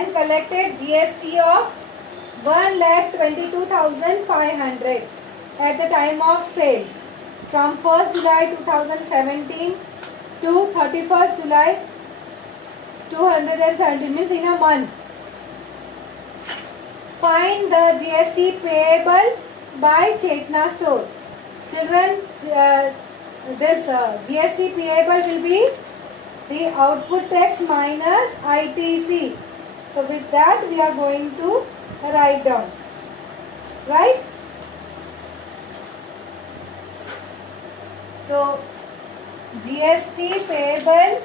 and collected GST of 1,22,500 at the time of sales from 1st July 2017 to 31st July 217, means in a month. Find the GST payable by Chetna store. Children, this GST payable will be the output tax minus ITC. So with that we are going to write down, right? So GST payable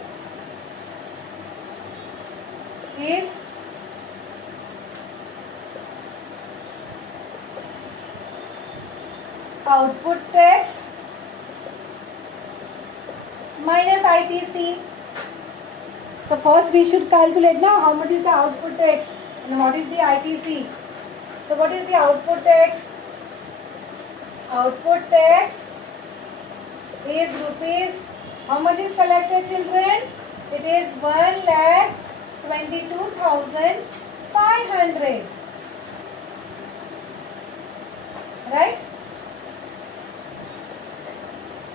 is output tax minus ITC. So first we should calculate now how much is the output tax and what is the ITC. So what is the output tax? Output tax is rupees. How much is collected, children? It is 1,22,500. Right?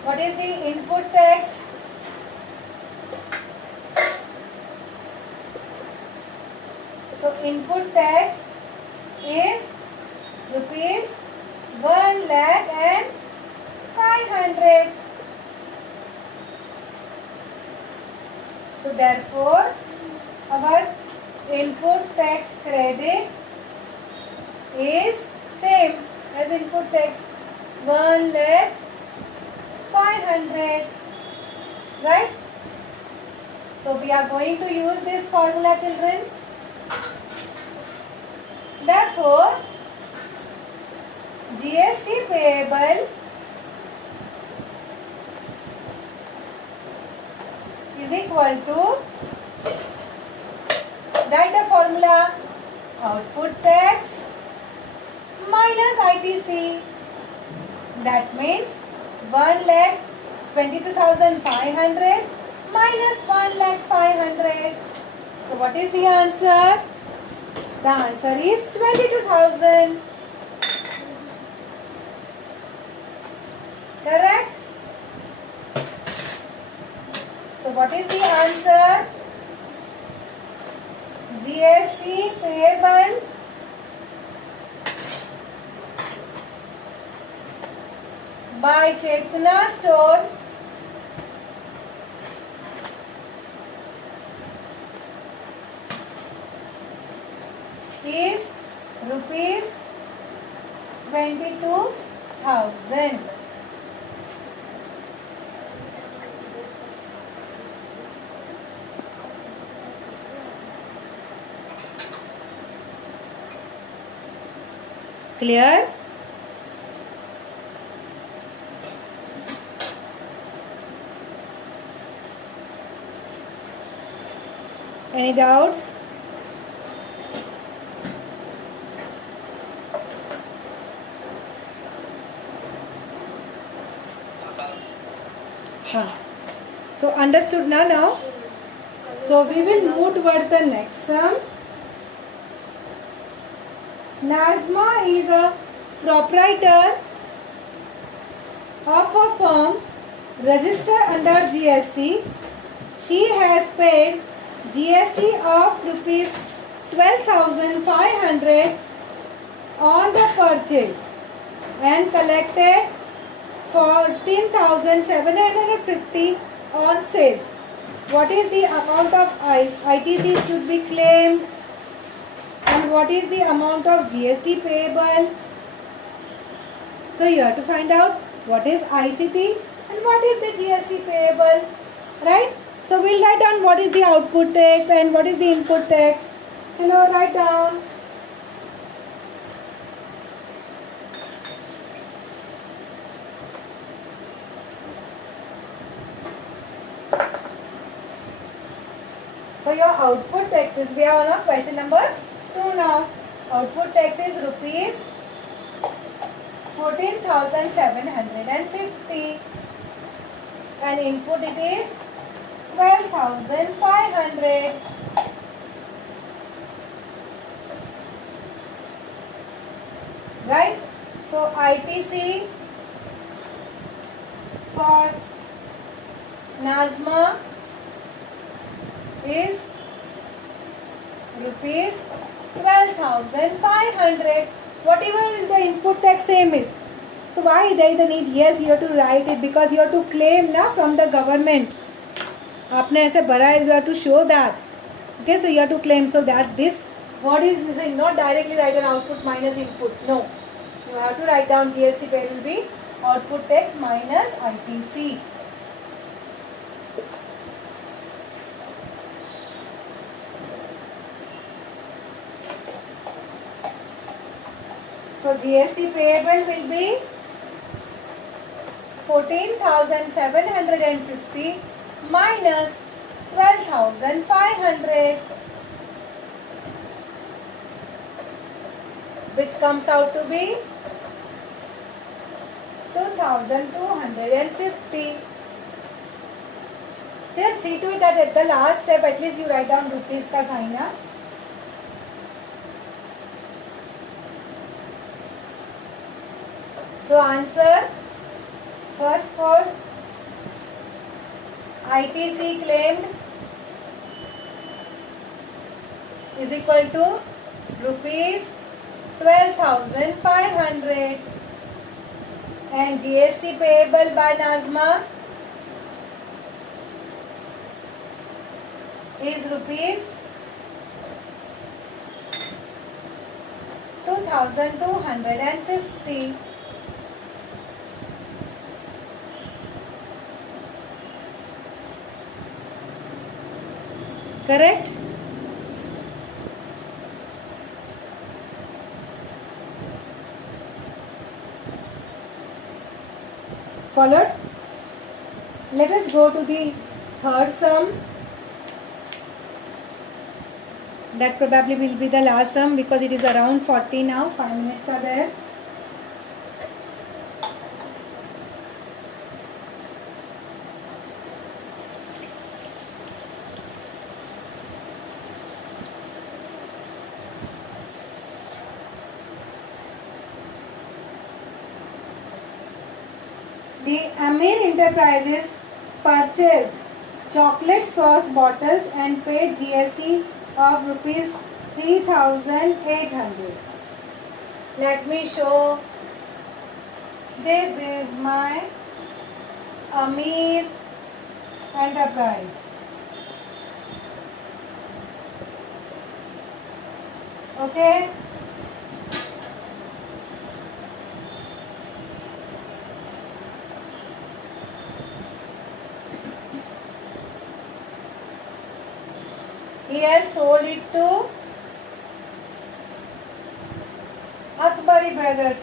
What is the input tax? So input tax is rupees 1,05,000. So therefore our input tax credit is same as input tax, 1,05,000, right? So we are going to use this formula, children. Therefore GST payable is equal to, write the formula, output tax minus ITC. That means 1,22,500 minus 1,05,000. So what is the answer? The answer is 22,000. Correct? So what is the answer? GST payable by Chetna store is rupees 22,000. Clear? Any doubts? So understood now? So we will move towards the next sum. Nazma is a proprietor of a firm registered under GST. She has paid GST of rupees 12,500 on the purchase and collected 14,750 on sales. What is the amount of ITC should be claimed and what is the amount of GST payable? So you have to find out what is ICP and what is the GST payable, right? So we'll write down what is the output tax and what is the input tax. So now write down. So your output tax is, we are on question number 2 now. Output tax is rupees 14,750 and input it is 12,500. right? So ITC for Nazma is rupees 12,500. Whatever is the input tax, same is. So why there is a need? Yes, you have to write it because you have to claim na from the government. आपने ऐसे भरा है, you have to show that. Okay, so you have to claim, so that this what is this? Not directly write an output minus input. No, you have to write down GST pay will be output tax minus ITC. So GST payable will be 14,750 minus 12,500, which comes out to be 2,250. Just see to it that at the last step at least you write down rupees ka sign. Huh? So answer first for ITC claimed is equal to rupees 12,500 and GST payable by Nazma is rupees 2,250. Correct? Followed? Let us go to the third sum. That probably will be the last sum because it is around 40 now. 5 minutes are there. The Amir Enterprises purchased chocolate sauce bottles and paid GST of rupees 3,800. Let me show. This is my Amir Enterprise. Okay. He has sold it to Akbari Brothers.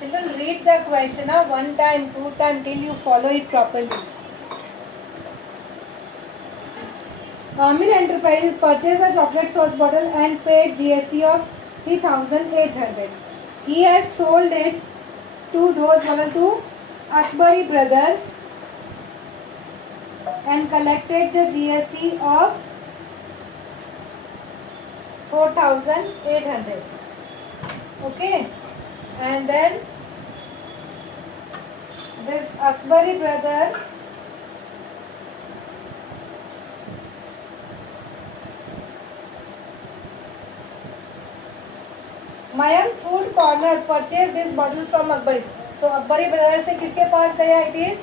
Children, read the question one time, two times till you follow it properly. Amir Enterprises purchased a chocolate sauce bottle and paid GST of 3,800. He has sold it to to Akbari Brothers and collected the GST of 4,800. Okay, and then this Akbari Brothers Mayank Food Corner purchased this bottle from Akbari. So Akbari Brothers से किसके पास गया? It is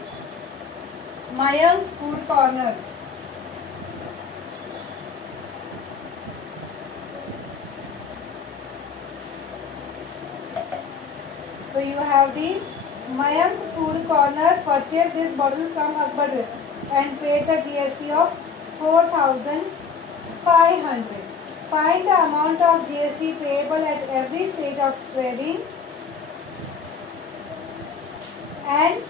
Mayank Food Corner. So you have the Mayank Food Corner purchased this bottle from Akbar and paid the GST of 4,500. Find the amount of GST payable at every stage of trading and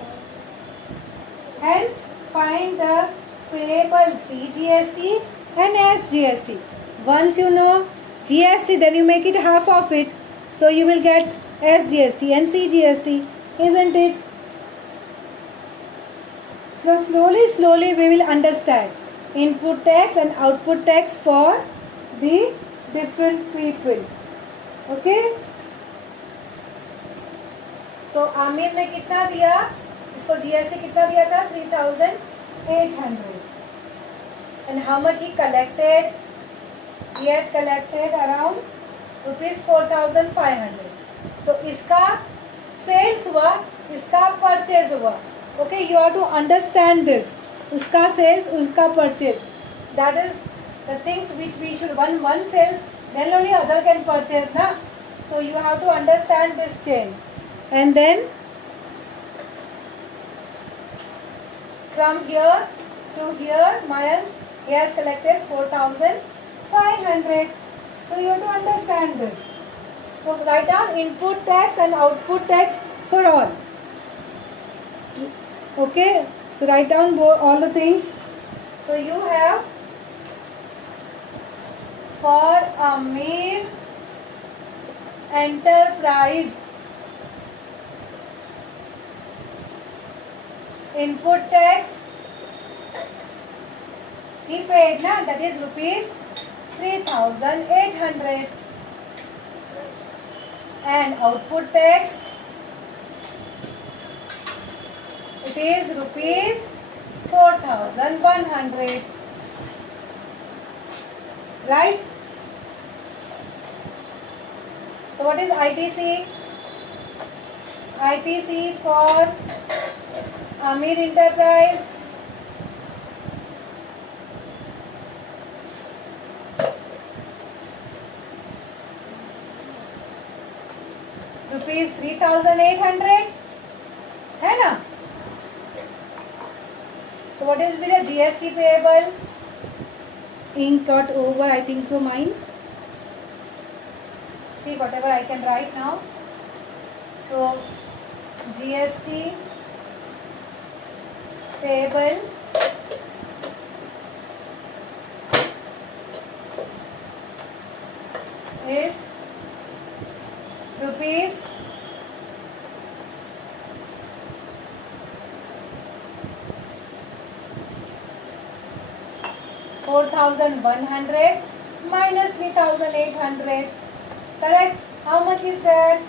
hence find the payable CGST and SGST. Once you know GST, then you make it half of it. So you will get SGST and CGST, isn't it? So slowly we will understand input tax and output tax for the different people. Okay. So Aamir ने कितना दिया, इसको GST कितना दिया था, 3,800. And how much he collected? He had collected around rupees 4,500. So इसका sales हुआ, इसका purchase हुआ. Okay, you have to understand this. उसका sales, उसका purchase. That is the things which we should, one sales, then only other can purchase, na? So you have to understand this chain. And then from here to here, Mayank, he has collected 4,500. So you have to understand this. So write down input tax and output tax for all. Okay. So write down all the things. So you have for Amir Enterprise, input tax he paid, na, that is rupees 3,800, and output tax it is rupees 4,100, right? So what is ITC? ITC for Amir Enterprise, rupees 3,800, है ना? So what will be the GST payable? Ink got over, I think so, mine. See whatever I can write now. So GST payable is rupees 4,100 minus 3,800. Correct? How much is that?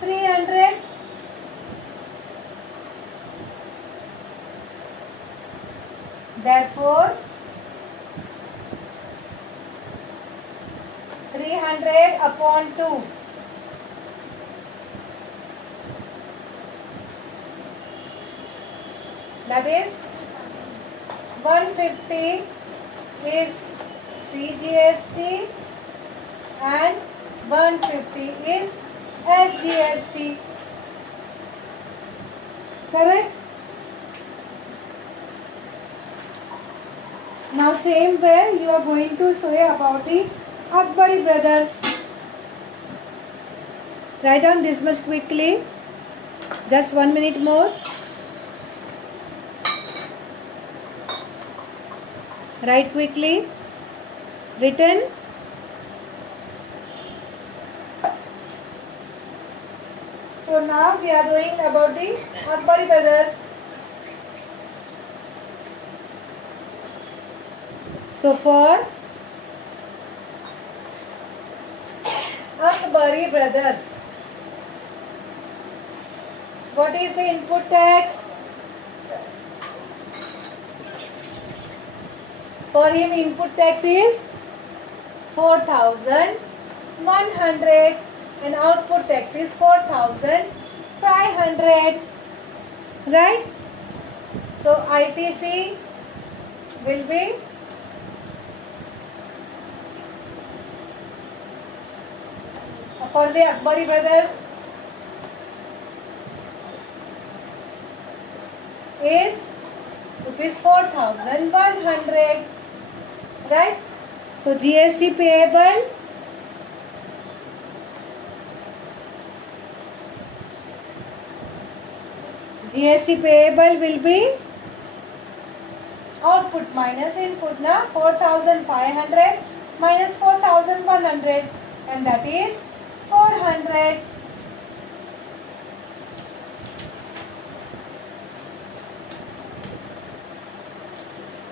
300. Therefore, 300 upon 2. That is 150 is CGST and 150 is SGST. Correct? Now same way you are going to say about the Akbari brothers. Write down this much quickly. Just 1 minute more. Write quickly. Written. So now we are doing about the Akbari brothers. So for Akbari brothers, what is the input tax? For him, input tax is 4,100 and output tax is 4,500. Right? So ITC will be for the Akbari brothers is rupees 4,100. Right? So GST payable will be output minus input, na, 4,500 minus 4,100, and that is 400.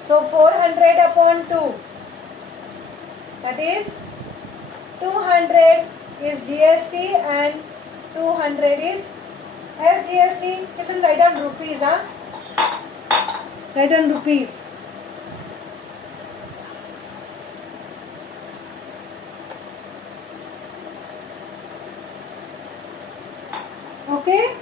So 400 upon 2. That is 200 is GST and 200 is SGST. Children, write down rupees. Write down rupees. Okay.